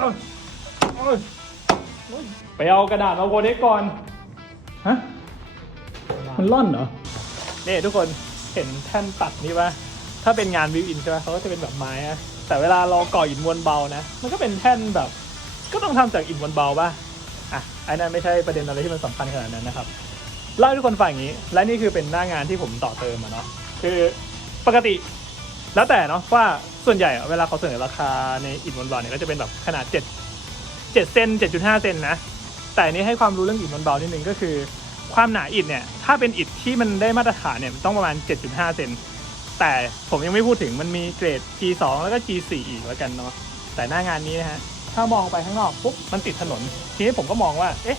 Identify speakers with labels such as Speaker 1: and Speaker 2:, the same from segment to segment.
Speaker 1: โอ้ยไปเอากระดาษมาโวเด็กก่อน ฮะ มันล่อนเหรอนี่ทุกคนเห็นแท่นตัดนี่ปะถ้าเป็นงานวิวอินใช่ไหมเขาก็จะเป็นแบบไม้อะแต่เวลาเราก่ออิฐมวลเบานะ มันก็เป็นแท่นแบบ ก็ต้องทำจากอิฐมวลเบาป่ะ อะไอ้นั่นไม่ใช่ประเด็นอะไรที่มันสำคัญขนาดนั้นนะครับ เล่าให้ทุกคนฟังอย่างนี้ และนี่คือเป็นหน้างานที่ผมต่อเติมอะเนาะ คือปกติ แล้วแต่เนาะว่าส่วนใหญ่เวลาเขาเสนอราคาในอิฐมวลเบาเนี่ยก็จะเป็นแบบขนาด 7 7เซน7.5 เซนนะ แต่อันนี้ให้ความรู้เรื่องอิฐมวลเบานิดนึงก็คือ ความหนาอิฐเนี่ยถ้าเป็นอิฐที่มันได้มาตรฐานเนี่ยมันต้องประมาณ 7.5 เซนแต่ผมยังไม่พูดถึงมันมีเกรด G2 แล้วก็ G4 อีกแล้วกันเนาะแต่หน้างานนี้นะฮะถ้ามองไปข้างนอกปุ๊บมันติดถนน ทีนี้ผมก็มองว่าเอ๊ะ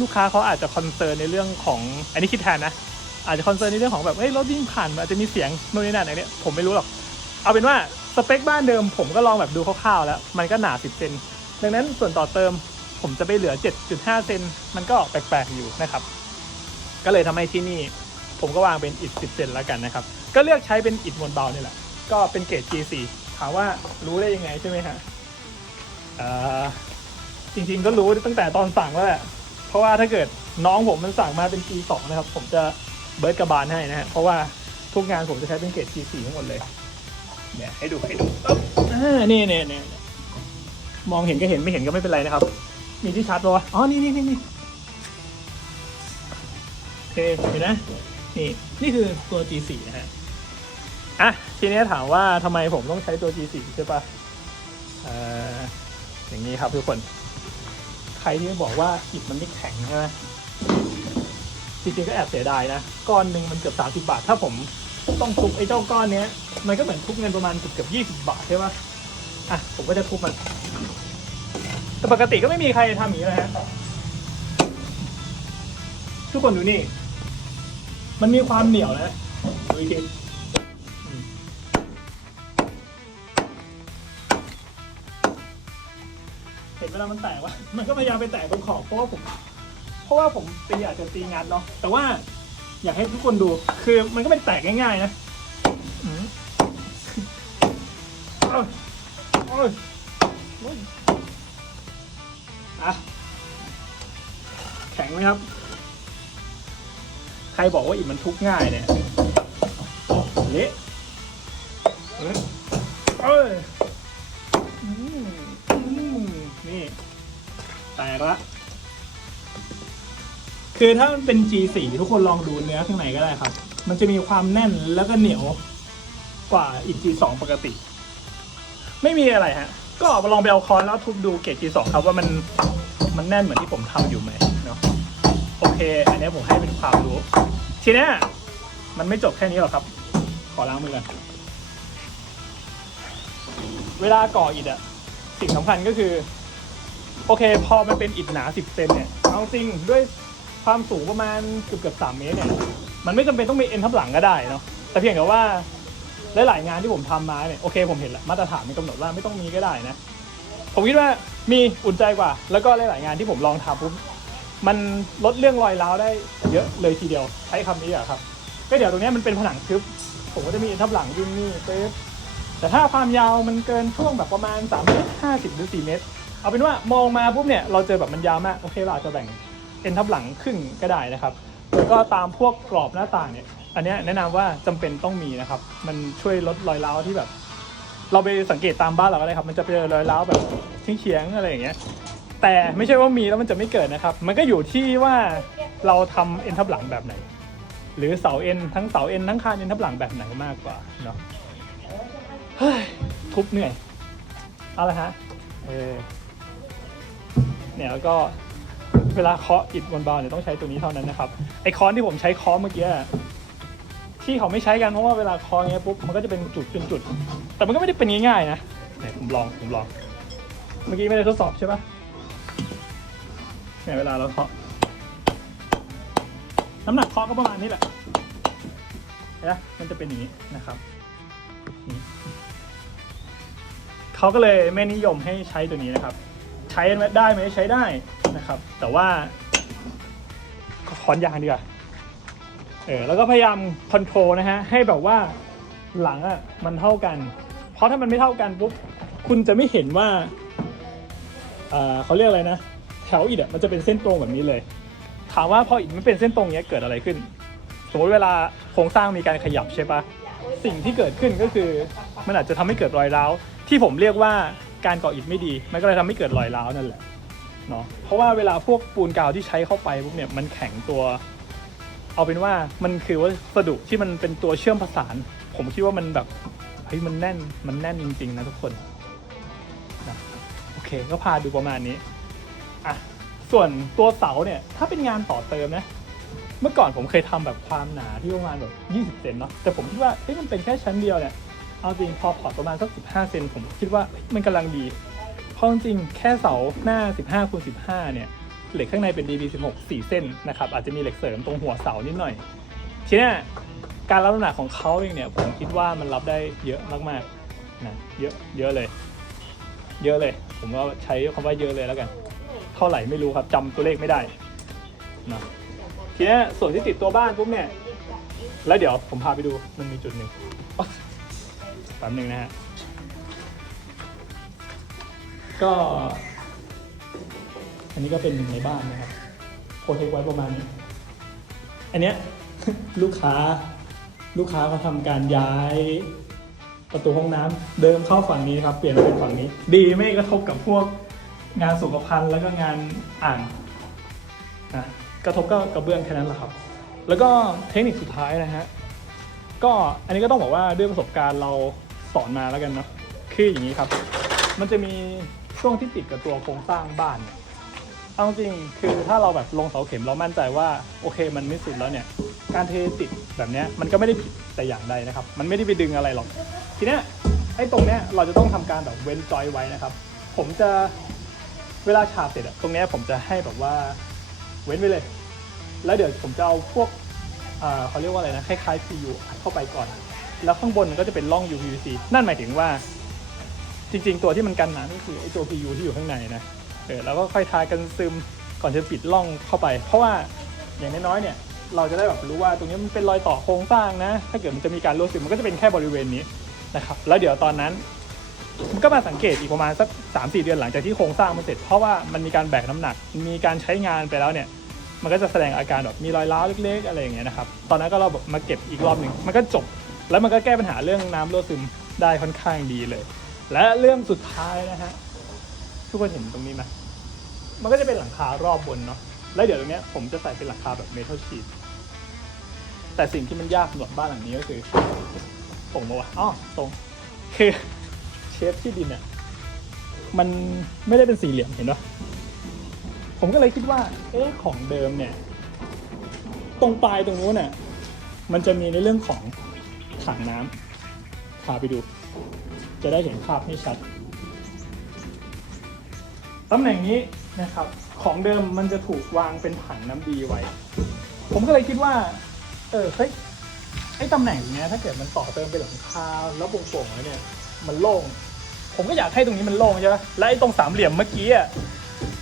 Speaker 1: ลูกค้าเขาอาจจะคอนเซิร์นในเรื่องของอันนี้คิดแทนนะ อาจจะคอนเซิร์นในเรื่องของแบบเฮ้ยรถวิ่งผ่านมันอาจจะมีเสียงโน่นนี่นั่นอะไรเนี่ยผมไม่รู้หรอก เอาเป็นว่าสเปคบ้านเดิม ผมก็ลองแบบดูคร่าวๆแล้ว มันก็หนา 10 เซนดังนั้นส่วนต่อเติมผมจะไปเหลือ 7.5 เซนมันก็แปลกๆอยู่นะครับ ก็เลยทำให้ที่นี่ผมก็วางเป็นอิฐ10 เซนแล้วกันนะครับ ก็เลือกใช้เป็นอิฐมวลเบานี่แหละ ก็เป็นเกรด G4 ถามว่ารู้ได้ยังไงใช่ไหมฮะจริงๆก็รู้ตั้งแต่ตอนสั่งแล้วแหละ เพราะว่าถ้าเกิดน้องผมมันสั่งมาเป็น G2 นะครับ ผมจะ เบิร์ดกระบาลให้นะฮะเพราะว่าทุกงานผมจะใช้เป็นเกรด G4 ทั้งหมดเลย เนี่ยให้ดูให้ดูปึ๊บอ่านี่นี่นี่ยมองเห็นก็เห็นไม่เห็นก็ไม่เป็นไรนะครับ มีที่ชัดปะวะอ๋อ นี่นี่นี่นี่โอเคเห็นนะ นี่ นี่คือตัว G4 นะฮะ อะ ทีนี้ถามว่าทำไมผมต้องใช้ตัว G4 ใช่ปะเอ่ออย่างนี้ครับทุกคน ใครที่บอกว่าอิฐมันไม่แข็งใช่ไหม จริงๆก็แอบเสียดายนะ ก้อนหนึ่งมันเกือบสามสิบาท ถ้าผมต้องทุบไอ้เจ้าก้อนเนี้ย มันก็เหมือนทุบเงินประมาณเกือบเกือบยี่สิบาทใช่ปะอะ ผมก็จะทุบมัน แต่ปกติก็ไม่มีใครทำอย่างนี้นะฮะ ทุกคนดูนี่ มันมีความเหนียวนะดูอีกทีเห็นเวลามันแตกวะมันก็พยายามไปแตกตรงขอบเพราะว่าผม ราะว่าผมตีอาจจะตีงัดเนาะแต่ว่าอยากให้ทุกคนดูคือมันก็เป็นแตกง่ายๆนะอะแข็งไหมครับ ใครบอกว่าอิฐมันทุบง่ายเนี่ยเละเอ้ยนี่แตกละ คือถ้ามันเป็น G4 ทุกคนลองดูเนื้อข้างในก็ได้ครับ มันจะมีความแน่นแล้วก็เหนียวกว่าอิฐ G2 ปกติ ไม่มีอะไรฮะ ก็ลองไปเอาคอนแล้วทุบดูเกรด G2 ครับว่ามันมันแน่นเหมือนที่ผมทำอยู่ไหมเนาะโอเค อันนี้ผมให้เป็นความรู้ ทีนี้มันไม่จบแค่นี้หรอกครับ ขอล้างมือกันเวลาก่ออิฐอะสิ่งสำคัญก็คือ โอเค พอมันเป็นอิฐหนา 10เซนเนี่ยเอาจริงด้วย ความสูงประมาณเกือบเกือบ3เมตรเนี่ยมันไม่จำเป็นต้องมีเอ็นทับหลังก็ได้เนาะแต่เพียงแต่ว่าหลายๆงานที่ผมทำมาเนี่ยโอเคผมเห็นแหละมาตรฐานมันกำหนดว่าไม่ต้องมีก็ได้นะผมคิดว่ามีอุ่นใจกว่า แล้วก็หลายๆงานที่ผมลองทำปุ๊บมันลดเรื่องรอยร้าวได้เยอะเลยทีเดียวใช้คำนี้อะครับ ก็เดี๋ยวตรงนี้มันเป็นผนังทึบผมก็จะมีเอ็นทับหลังวิ่งนี่เซฟแต่ถ้าความยาวมันเกินช่วงแบบประมาณ3เมตร50หรือ4เมตร เอาเป็นว่ามองมาปุ๊บเนี่ยเราเจอแบบมันยาวมากโอเคเราอาจจะแบ่ง เอ็นทับหลังครึ่งก็ได้นะครับ แล้วก็ตามพวกกรอบหน้าต่างเนี่ย อันนี้แนะนำว่าจำเป็นต้องมีนะครับ มันช่วยลดรอยร้าวที่แบบ เราไปสังเกตตามบ้านเราก็ได้ครับ มันจะเป็นรอยร้าวแบบเฉียงๆอะไรอย่างเงี้ย แต่ไม่ใช่ว่ามีแล้วมันจะไม่เกิดนะครับ มันก็อยู่ที่ว่าเราทำเอ็นทับหลังแบบไหน หรือเสาเอ็นทั้งเสาเอ็นทั้งคานเอ็นทับหลังแบบไหนมากกว่าเนาะเฮ้ยทุบเหนื่อย เอาละฮะ เออเนี่ยแล้วก็ เวลาเคาะอิฐบนบาร์เนี่ยต้องใช้ตัวนี้เท่านั้นนะครับไอค้อนที่ผมใช้เคาะเมื่อกี้อะที่เขาไม่ใช้กันเพราะว่าเวลาเคาะเงี้ยปุ๊บมันก็จะเป็นจุดเป็นจุด แต่มันก็ไม่ได้เป็นง่ายๆนะเนี่ยผมลองผมลอง เมื่อกี้ไม่ได้ทดสอบใช่ปะเนี่ยเวลาเราเคาะน้ำหนักเคาะก็ประมาณนี้แหละเห็นะมันจะเป็นอย่างนี้นะครับนี่เขาก็เลยไม่นิยมให้ใช้ตัวนี้นะครับ ใช้ได้ไหมใช้ได้ นะครับ แต่ว่าค้อนยางดีกว่าเออแล้วก็พยายามคอนโทรลนะฮะให้แบบว่าหลังอะมันเท่ากัน เพราะถ้ามันไม่เท่ากันปุ๊บคุณจะไม่เห็นว่าเออเขาเรียกอะไรนะแถวอิฐอะมันจะเป็นเส้นตรงแบบนี้เลย ถามว่าพออิฐมันเป็นเส้นตรงเนี้ยเกิดอะไรขึ้น สมมติเวลาโครงสร้างมีการขยับใช่ปะสิ่งที่เกิดขึ้นก็คือ มันอาจจะทำให้เกิดรอยร้าวที่ผมเรียกว่าการก่ออิฐไม่ดี มันก็เลยทำให้เกิดรอยร้าวนั่นแหละ เนาะเพราะว่าเวลาพวกปูนกาวที่ใช้เข้าไปปุ๊บเนี่ยมันแข็งตัว เอาเป็นว่ามันคือวัสดุที่มันเป็นตัวเชื่อมประสาน ผมคิดว่ามันแบบเฮ้ยมันแน่นมันแน่นจริง ๆ นะทุกคนนะโอเคก็พาดูประมาณนี้อะส่วนตัวเสาเนี่ยถ้าเป็นงานต่อเติมนะเมื่อก่อนผมเคยทำแบบความหนาที่ประมาณแบบ 20 เซนเนาะแต่ผมคิดว่าเอ้ยมันเป็นแค่ชั้นเดียวเนี่ยเอาจริงพอพอประมาณสัก 15 เซนผมคิดว่ามันกำลังดี ราะจริงแค่เสาหน้า 15คูณ15 เนี่ย เหล็กข้างในเป็น DB16 4 เส้นนะครับ อาจจะมีเหล็กเสริมตรงหัวเสานิดหน่อย ทีนี้การรับน้ำหนักของเขาเองเนี่ย ผมคิดว่ามันรับได้เยอะมากๆนะเยอะเยอะเลย เยอะเลย ผมก็ใช้คำว่าเยอะเลยแล้วกัน เท่าไหร่ไม่รู้ครับจำตัวเลขไม่ได้นะทีนี้ส่วนที่ติดตัวบ้านปุ๊บเนี่ย แล้วเดี๋ยวผมพาไปดูมันมีจุดหนึ่งแป๊บหนึ่งนะฮะ ก็ อันนี้ก็เป็นหนึ่งในบ้านนะครับโพเทคไว้ประมาณนี้อันเนี้ย ลูกค้าลูกค้าเขาทำการย้ายประตูห้องน้ำเดิมเข้าฝั่งนี้ครับ เปลี่ยนมาเป็นฝั่งนี้ ดีไม่กระทบกับพวกงานสุขภัณฑ์แล้วก็งานอ่างนะกระทบก็กระเบื้องแค่นั้นแหละครับ แล้วก็เทคนิคสุดท้ายนะฮะก็อันนี้ก็ต้องบอกว่าด้วยประสบการณ์เราสอนมาแล้วกันเนาะคืออย่างนี้ครับ มันจะมี ช่วงที่ติดกับตัวโครงสร้างบ้านเนี่ยเอาจริงคือถ้าเราแบบลงเสาเข็มเรามั่นใจว่าโอเคมันไม่สุดแล้วเนี่ย การเทติดแบบเนี้ยมันก็ไม่ได้ผิดแต่อย่างใดนะครับ มันไม่ได้ไปดึงอะไรหรอก ทีเนี้ยไอ้ตรงเนี้ยเราจะต้องทำการแบบเว้นจอยไว้นะครับ ผมจะเวลาฉาบเสร็จอะตรงเนี้ยผมจะให้แบบว่าเว้นไว้เลย แล้วเดี๋ยวผมจะเอาพวกอ่าเขาเรียกว่าอะไรนะคล้ายๆ PU อัดเข้าไปก่อน แล้วข้างบนมันก็จะเป็นร่อง UPVC นั่นหมายถึงว่า จริง ๆ ตัวที่มันกันน้ำก็คือไอ้ตัว PU ที่อยู่ข้างในนะเออแล้วก็ค่อยทากันซึมก่อนจะปิดร่องเข้าไป เพราะว่าอย่างน้อยๆเนี่ยเราจะได้แบบรู้ว่าตรงนี้มันเป็นรอยต่อโครงสร้างนะ ถ้าเกิดมันจะมีการรั่วซึมมันก็จะเป็นแค่บริเวณนี้นะครับแล้วเดี๋ยวตอนนั้นมันก็มาสังเกตอีกประมาณสักสามสี่เดือนหลังจากที่โครงสร้างมันเสร็จ เพราะว่ามันมีการแบกน้ำหนัก มีการใช้งานไปแล้วเนี่ย มันก็จะแสดงอาการแบบมีรอยร้าวเล็ก ๆ อะไรอย่างเงี้ยนะครับ ตอนนั้นก็เราแบบมาเก็บอีกรอบหนึ่งมันก็จบ แล้วมันก็แก้ปัญหาเรื่องน้ำรั่วซึมได้ค่อนข้างดีเลย และเรื่องสุดท้ายนะฮะทุกคนเห็นตรงนี้ไหมมันก็จะเป็นหลังคารอบบนเนาะแล้วเดี๋ยวตรงเนี้ยผมจะใส่เป็นหลังคาแบบเมทัลชีทแต่สิ่งที่มันยากสำหรับบ้านหลังนี้ก็คือตรงปะวะอ๋อตรงคือเชฟที่ดินเนี่ยมันไม่ได้เป็นสี่เหลี่ยมเห็นปะผมก็เลยคิดว่า เอ๊ะของเดิมเนี่ย ตรงปลายตรงนู้นน่ะมันจะมีในเรื่องของถังน้ำพาไปดู จะได้เห็นภาพให้ชัดตำแหน่งนี้นะครับของเดิมมันจะถูกวางเป็นถังน้ำดีไว้ ผมก็เลยคิดว่า เออเฮ้ยไอ้ตำแหน่งเนี้ยถ้าเกิดมันต่อเติมเป็นหลังคาแล้วโปร่งๆแล้วเนี่ย มันโล่ง ผมก็อยากให้ตรงนี้มันโล่งใช่ไหมและไอ้ตรงสามเหลี่ยมเมื่อกี้อะ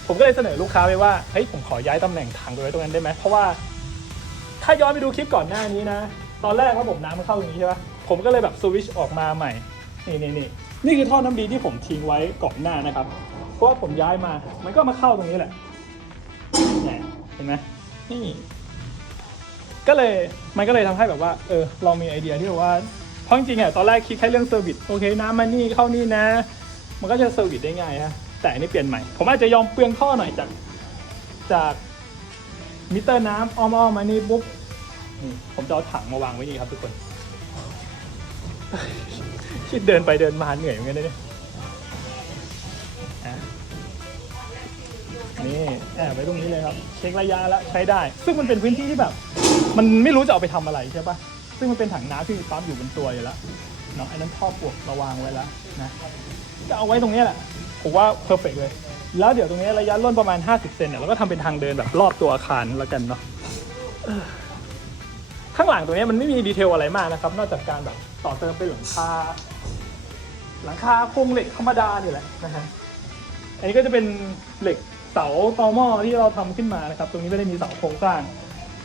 Speaker 1: ผมก็เลยเสนอลูกค้าไปว่าเฮ้ยผมขอย้ายตำแหน่งถังไปไว้ตรงนั้นได้ไหมเพราะว่า ถ้าย้อนไปดูคลิปก่อนหน้านี้นะ ตอนแรกระบบน้ำมันเข้าตรงนี้ใช่ปะผมก็เลยแบบสวิชออกมาใหม่ นี่นี่นี่นี่คือท่อน้ำดีที่ผมทิ้งไว้ก่อนหน้านะครับ เพราะว่าผมย้ายมา มันก็มาเข้าตรงนี้แหละเห็นไหมนี่ ก็เลยมันก็เลยทำให้แบบว่า เออ เรามีไอเดียที่แบบว่าเพราะจริงๆอะตอนแรกคิดแค่เรื่องเซอร์วิสโอเคน้ำมานี่เข้านี่นะ มันก็จะเซอร์วิสได้ง่ายฮะแต่อันนี้เปลี่ยนใหม่ ผมอาจจะยอมเปลืองท่อหน่อยจากจากมิเตอร์น้ำอ้อมๆมานี่ปุ๊บผมจะเอาถังมาวางไว้นี่ครับทุกคน คิดเดินไปเดินมาเหนื่อยเหมือนกันนะเนี่ยอะนี่แอบไว้ตรงนี้เลยครับ เช็คระยะแล้วใช้ได้ ซึ่งมันเป็นพื้นที่ที่แบบ มันไม่รู้จะเอาไปทำอะไรใช่ปะซึ่งมันเป็นถังน้ำที่มีปั๊มอยู่บนตัวอยู่แล้วเนาะไอ้นั้นท่อปลวกเระวางไว้แล้วนะจะเอาไว้ตรงเนี้ยแหละผมว่าเพอร์เฟกเลย แล้วเดี๋ยวตรงนี้ระยะร่นประมาณ 50 เซนเนี่ยเราก็ทำเป็นทางเดินแบบรอบตัวอาคารแล้วกันเนาะ ข้างหลังตรงนี้มันไม่มีดีเทลอะไรมากนะครับ นอกจากการแบบต่อเติมเป็นหลังคา หลังคาโครงเหล็กธรรมดานี่แหละนะฮะอันนี้ก็จะเป็นเหล็กเสาตอหม้อที่เราทำขึ้นมานะครับ ตรงนี้ไม่ได้มีเสาโครงสร้าง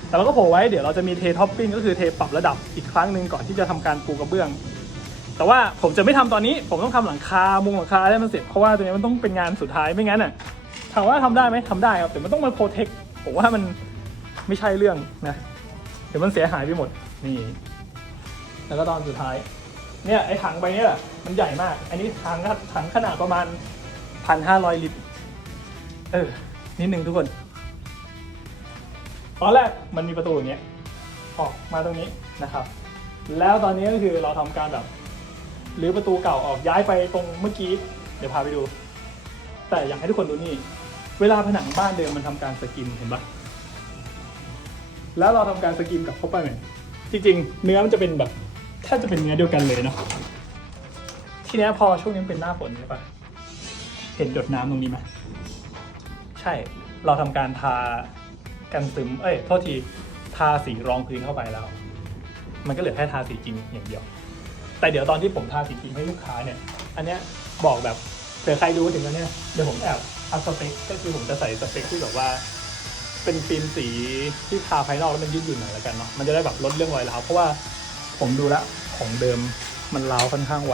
Speaker 1: แต่เราก็โผล่ไว้เดี๋ยวเราจะมีเทท็อปปิ้งก็คือเทปรับระดับอีกครั้งหนึ่งก่อนที่จะทำการปูกระเบื้อง แต่ว่าผมจะไม่ทำตอนนี้ผมต้องทำหลังคามุงหลังคาให้มันเสร็จเพราะว่าตัวนี้มันต้องเป็นงานสุดท้ายไม่งั้นอะถามว่าทำได้ไหมทำได้ครับแต่มันต้องมาโปรเทคผมว่ามันไม่ใช่เรื่องนะ ดี๋ยวมันเสียหายไปหมดนี่ แล้วก็ตอนสุดท้าย เนี่ยไอ้ถังใบเนี้ยแหละมันใหญ่มาก อันนี้ถังถังขนาดประมาณพันห้าร้อยลิตรเออนิดนึงทุกคนตอนแรกมันมีประตูอย่างเงี้ยออกมาตรงนี้นะครับ แล้วตอนนี้ก็คือเราทำการแบบหรือประตูเก่าออกย้ายไปตรงเมื่อกี้ เดี๋ยวพาไปดู แต่อยากให้ทุกคนดูนี่ เวลาผนังบ้านเดิมมันทำการสกินเห็นปะ แล้วเราทำการสกินกับเข้าไปเหมือนจริงๆ เนื้อมันจะเป็นแบบแทบจะเป็นเนื้อเดียวกันเลยเนาะทีนี้พอช่วงนี้เป็นหน้าฝนใช่ปะเห็นหยดน้ำตรงนี้ไหมใช่เราทำการทากันซึมเอ้ยโทษทีทาสีรองพื้นเข้าไปแล้ว มันก็เหลือแค่ทาสีจริงอย่างเดียว แต่เดี๋ยวตอนที่ผมทาสีจริงให้ลูกค้าเนี่ย อันเนี้ยบอกแบบเผื่อใครรู้ถึงแล้วเนี่ยเดี๋ยวผมแอบอัพสเปคก็คือผมจะใส่สเปคที่แบบว่า เป็นฟิล์มสีที่ทาภายนอกแล้วมันยืดหยุ่นหน่อยแล้วกันเนาะมันจะได้แบบลดเรื่องรอยร้าวเพราะว่าผมดูแล้วของเดิมมันร้าวค่อนข้างไว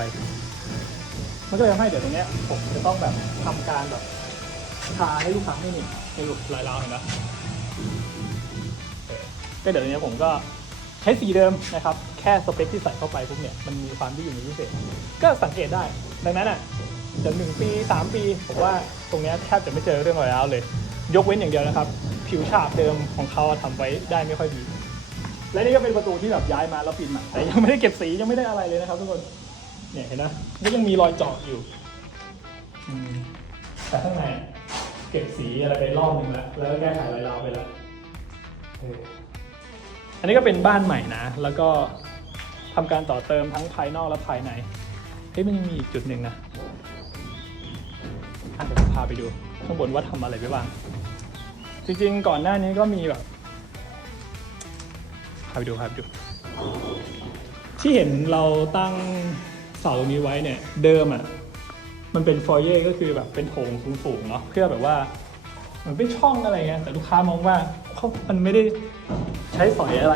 Speaker 1: มันก็เลยทำให้เดี๋ยวตรงเนี้ยผมจะต้องแบบทำการแบบทาให้ลูกค้าไม่หนีให้หลุดรอยร้าวเห็นไหมก็เดี๋ยวตรงนี้ผมก็ใช้สีเดิมนะครับ แค่สเปคที่ใส่เข้าไปพวกเนี้ยมันมีความที่อยู่ในพิเศษ ก็สังเกตได้ ดังนั้นอะจะหนึ่งปีสามปี ผมว่าตรงเนี้ยแทบจะไม่เจอเรื่องรอยร้าวเลย ยกเว้นอย่างเดียวนะครับ ผิวฉาบเดิมของเขาทำไว้ได้ไม่ค่อยดี และนี่ก็เป็นประตูที่แบบย้ายมาแล้วปิดใหม่แต่ยังไม่ได้เก็บสียังไม่ได้อะไรเลยนะครับทุกคนเนี่ยเห็นนะก็ยังมีรอยเจาะอยู่อืมแต่ข้างในเก็บสีอะไรไปรอบนึงแล้วแล้วก็แก้ไขรอยร้าวไปแล้วเอออันนี้ก็เป็นบ้านใหม่นะ แล้วก็ทำการต่อเติมทั้งภายนอกและภายในเฮ้ยมันยังมีอีกจุดหนึ่งนะอะเดี๋ยวผมพาไปดู ข้างบนว่าทำอะไรไปบ้าง จริงๆ ก่อนหน้านี้ก็มีแบบพาไปดูพาไปดู ที่เห็นเราตั้งเสาตรงนี้ไว้เนี่ย เดิมอะ มันเป็นฟอยเย่ก็คือแบบเป็นโถงสูงๆเนาะเพื่อแบบว่ามันเป็นช่องอะไรเงี้ยแต่ลูกค้ามองว่าเขามันไม่ได้ใช้สอยอะไร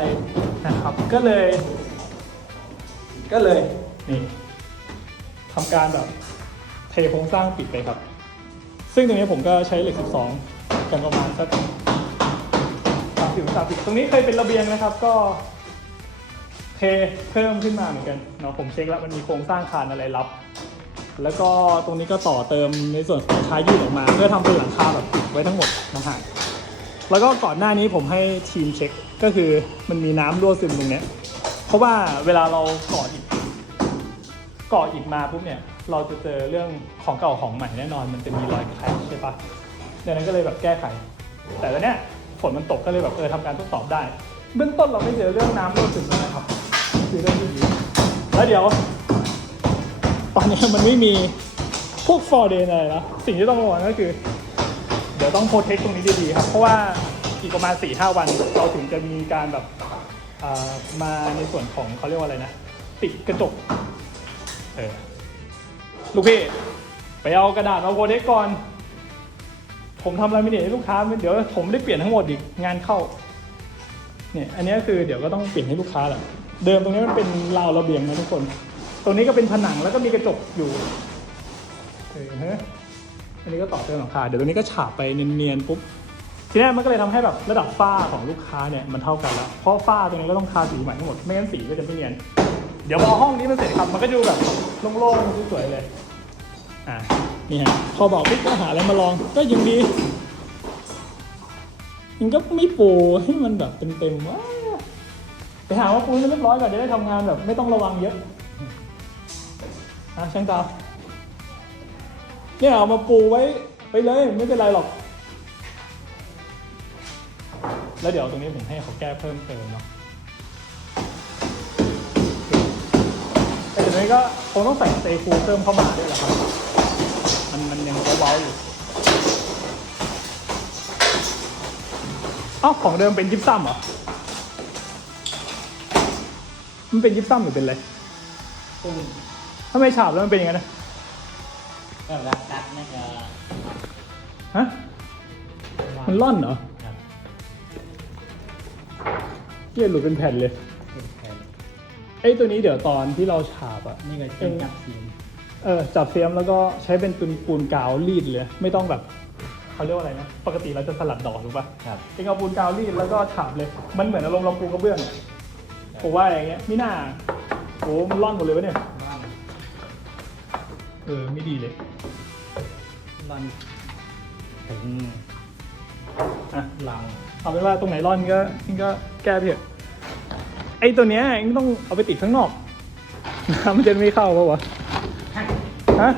Speaker 1: นะครับ ก็เลย ก็เลยนี่ทำการแบบเทโครงสร้างปิดไปครับ ซึ่งตรงนี้ผมก็ใช้เหล็ก 12 กันประมาณสักสามสิบสามสิบตรงนี้เคยเป็นระเบียงนะครับก็เทเพิ่มขึ้นมาเหมือนกันเนาะผมเช็คแล้วมันมีโครงสร้างคานอะไรรับ แล้วก็ตรงนี้ก็ต่อเติมในส่วนของท้ายืดออกมา เพื่อทำเป็นหลังคาแบบปิดไว้ทั้งหมดนะฮะแล้วก็ก่อนหน้านี้ผมให้ทีมเช็คก็คือมันมีน้ำรั่วซึมตรงเนี้ยเพราะว่าเวลาเราก่ออิฐก่ออิฐมาปุ๊บเนี่ยเราจะเจอเรื่องของเก่าของใหม่แน่นอน มันจะมีรอยแครกใช่ปะ ดังนั้นก็เลยแบบแก้ไข แต่ตอนเนี้ยฝนมันตกก็เลยแบบเออทำการทดสอบได้ เบื้องต้นเราไม่เจอเรื่องน้ำรั่วซึมนะครับคือเรื่องที่ดีแล้วเดี๋ยว ตอนนี้มันไม่มีพวกฟอร์เดนอะไรนะสิ่งที่ต้องระวังก็คือ เดี๋ยวต้องโปรเทคตรงนี้ดีๆครับ เพราะว่าอีกประมาณ4ี่ห้าวันเราถึงจะมีการแบบมาในส่วนของเขาเรียกว่าอะไรนะ ติดกระจกเออลูกพี่ ไปเอากระดาษมาโปรเทคก่อน ผมทำลามิเนตให้ลูกค้าเดี๋ยวผมได้เปลี่ยนทั้งหมดอีกงานเข้าเนี่ยอันนี้คือเดี๋ยวก็ต้องเปลี่ยนให้ลูกค้าแหละเดิมตรงนี้มันเป็นราวระเบียงนะทุกคน ตรงนี้ก็เป็นผนังแล้วก็มีกระจกอยู่เออฮะอันนี้ก็ต่อเติมหลังคาเดี๋ยวตรงนี้ก็ฉาบไปเนียนๆปุ๊บทีนี้มันก็เลยทำให้แบบระดับฝ้าของลูกค้าเนี่ยมันเท่ากันแล้ว เพราะฝ้าตรงนี้ก็ต้องทาสีใหม่ทั้งหมดไม่งั้นสีก็จะไม่เนียน เดี๋ยวพอห้องนี้มันเสร็จครับมันก็ดูแบบโล่งๆสวยๆเลยอ่า นี่ฮะพอบอกปุ๊บก็หาอะไรมาลองก็ยังดี มันก็ไม่ปูให้มันแบบเต็มๆว่าไปหาว่าปูให้เรียบร้อยก่อนจะได้ทำงานแบบไม่ต้องระวังเยอะอะช่างตาเนี่ยเอามาปูไว้ไปเลยไม่เป็นไรหรอก แล้วเดี๋ยวตรงนี้ผมให้เขาแก้เพิ่มเติมเนาะแต่เดี๋ยวนี้ก็คงต้องใส่สเตย์คูเพิ่มเข้ามาด้วยแหละครับ เว้าๆอยู่เอ้าของเดิมเป็นยิปซัมเหรอ มันเป็นยิปซัมหรือเป็นอะไร
Speaker 2: ซึ่ง
Speaker 1: ทำไมฉาบแล้วมันเป็นอย่างนั้นนะ
Speaker 2: ก็รักตัดนี่ก็
Speaker 1: ฮะมันร่อนเหรอ
Speaker 2: ครับ
Speaker 1: เยี่ยหลุดเป็นแผ่นเลย
Speaker 2: เป็นแผ่น
Speaker 1: ไอ้ตัวนี้เดี๋ยวตอนที่เราฉาบอะ
Speaker 2: นี่ก็เป็นจับสี
Speaker 1: เออจับเฟียมแล้วก็ใช้เป็นปูนปูนกาวรีดเลย ไม่ต้องแบบเขาเรียกว่าอะไรนะ ปกติเราจะสลัดดอกถูกป่ะ
Speaker 2: ครับ
Speaker 1: เองเอาปูนกาวรีดแล้วก็ฉาบเลย มันเหมือนอารมณ์เราปูกระเบื้องอะผมว่าอย่างเงี้ยไม่น่าโอ้มันร่อนหมดเลยวะเนี่ย เออไม่ดีเลย
Speaker 2: รอนถึง
Speaker 1: อะ
Speaker 2: เรา
Speaker 1: เอาเป็นว่าตรงไหนร่อนก็ก็แก้ไปเถอะไอ้ตัวเนี้ยเองต้องเอาไปติดข้างนอกน้ำมันจะไม่เข้าปะวะ
Speaker 2: ทาง
Speaker 1: ฮะ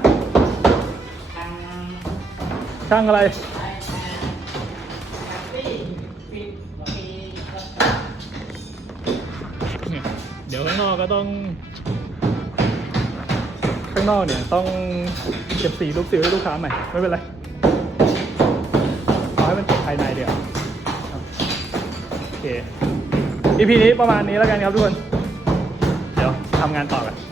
Speaker 2: ทาง
Speaker 1: ช่างอะไร
Speaker 2: ไอ้แท็กซี่ปิดมี
Speaker 1: เดี๋ยวข้างนอกก็ต้อง ข้างนอกเนี่ยต้องเก็บสีรูปสิวให้ลูกค้าใหม่ ไม่เป็นไรเอาให้มันติดภายในเดี๋ยวาโอเค EP นี้ประมาณนี้แล้วกันครับทุกคน เดี๋ยวทำงานต่อกัน